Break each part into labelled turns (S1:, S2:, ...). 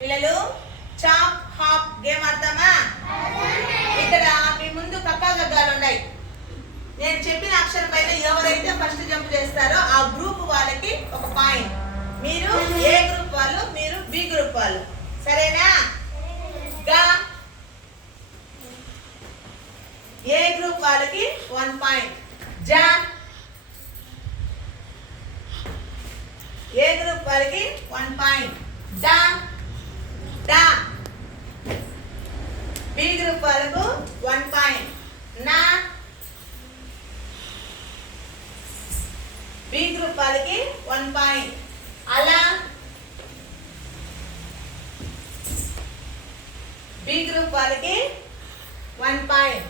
S1: పిల్లలు chop hop game అర్థమా ఇక్కడ మీ ముందు కక్కా గగ్గాలు ఉన్నాయి. నేను చెప్పిన అక్షరం పైన ఎవరైతే ఫస్ట్ జంప్ చేస్తారో ఆ గ్రూప్ వాళ్ళకి ఒక పాయింట్ మీరు ఏ గ్రూప్ వాళ్ళు మీరు బి గ్రూప్ వాళ్ళు. సరేనా? గా. ఏ గ్రూప్ వాళ్ళకి వన్ పాయింట్ జా. ఏ గ్రూప్ వాళ్ళకి వన్ పాయింట్ డా. డా బి గ్రూప్ వాళ్ళకు వన్ పాయింట్ నా బి గ్రూప్ వాళ్ళకి వన్ పాయింట్ అలా బి గ్రూప్ వాళ్ళకి వన్ పాయింట్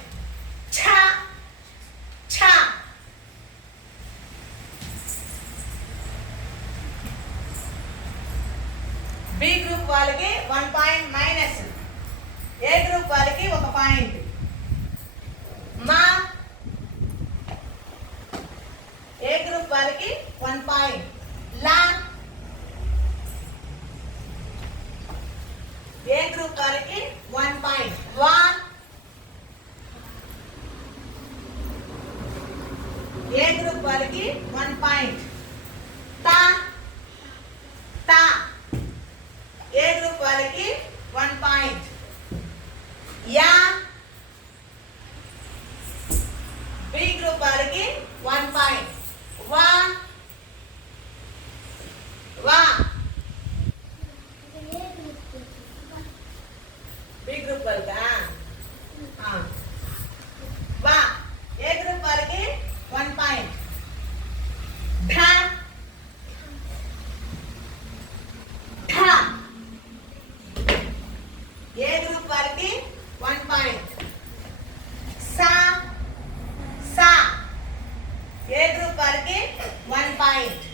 S1: బి గ్రూప్ వాళ్ళకి one point minus A group వాళ్ళకి ఒక పాయింట్ మా ఏ గ్రూప్ వాళ్ళకి వన్ పాయింట్ లా ఏ గ్రూప్ వాళ్ళకి వన్ పాయింట్ వా ఏ గ్రూప్ వాళ్ళకి వన్ పాయింట్ తా తా ఏ గ్రూప్ వాళ్ళకి వన్ పాయింట్ యా. బి గ్రూప్ వాళ్ళకి వన్ పాయింట్ వా. వా. బి గ్రూప్ వాళ్ళకా ఆ. వా ఏ గ్రూప్ వాళ్ళకి వన్ పాయింట్ ఢా ఢా ఏ గ్రూప్ వారికి వన్ పాయింట్ సా సా ఏ గ్రూప్ వారికి వన్ పాయింట్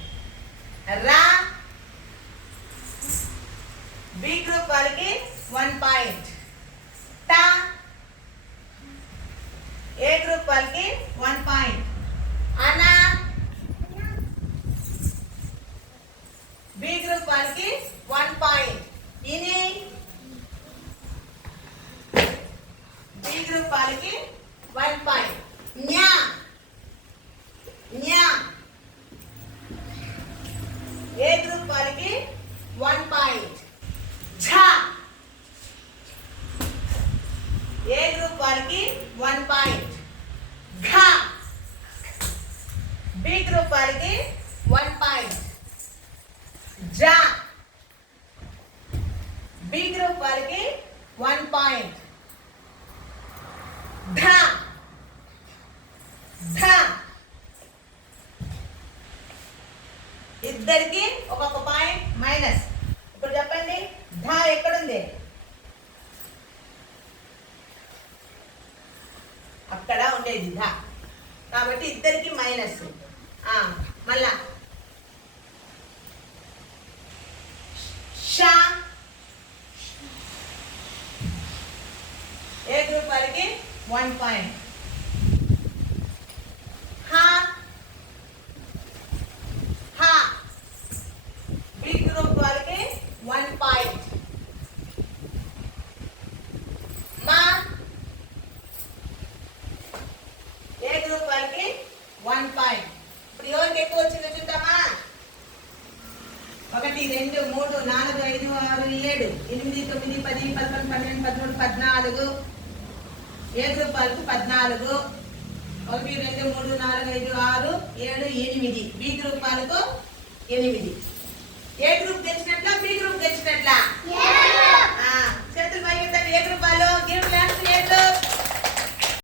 S1: రా బి గ్రూప్ వారికి వన్ పాయింట్ టా ఏ గ్రూప్ వాళ్ళకి వన్ పాయింట్ అనా బి గ్రూప్ వాళ్ళకి వన్ పాయింట్ ఇని బి గ్రూప్ వాళ్ళకి వన్ పాయింట్ న్యా న్యా ఏ గ్రూప్ వాళ్ళకి వన్ పాయింట్ ఝా ఏ గ్రూప్ వాళ్ళకి వన్ పాయింట్ ఘా బి గ్రూప్ వాళ్ళకి వన్ పాయింట్ జా బి గ్రూప్ వాళ్ళకి వన్ పాయింట్ ధా ధా ఇద్దరికి ఒక్కొక్క పాయింట్ మైనస్. ఇప్పుడు చెప్పండి ధ ఎక్కడుంది? అక్కడ ఉండేది ధ. కాబట్టి ఇద్దరికి మైనస్. మళ్ళా. షా. ఏ గ్రూప్ వారికి? వన్ పాయింట్ హా హా బి గ్రూప్ వారికి వన్ పాయింట్ మా ఏ గ్రూప్ వారికి వన్ పాయింట్ ఇప్పుడు ఎవరికి ఎక్కువ వచ్చిందో చూద్దామా? ఒకటి రెండు మూడు నాలుగు ఐదు ఆరు ఏడు ఎనిమిది తొమ్మిది పది పదకొండు పన్నెండు పదమూడు పద్నాలుగు. ఏడు రూపాయలకు పద్నాలుగు. ఒకటి రెండు మూడు నాలుగు ఐదు ఆరు ఏడు ఎనిమిది. బి గ్రూప్ వాళ్ళకు ఎనిమిది. ఏ గ్రూప్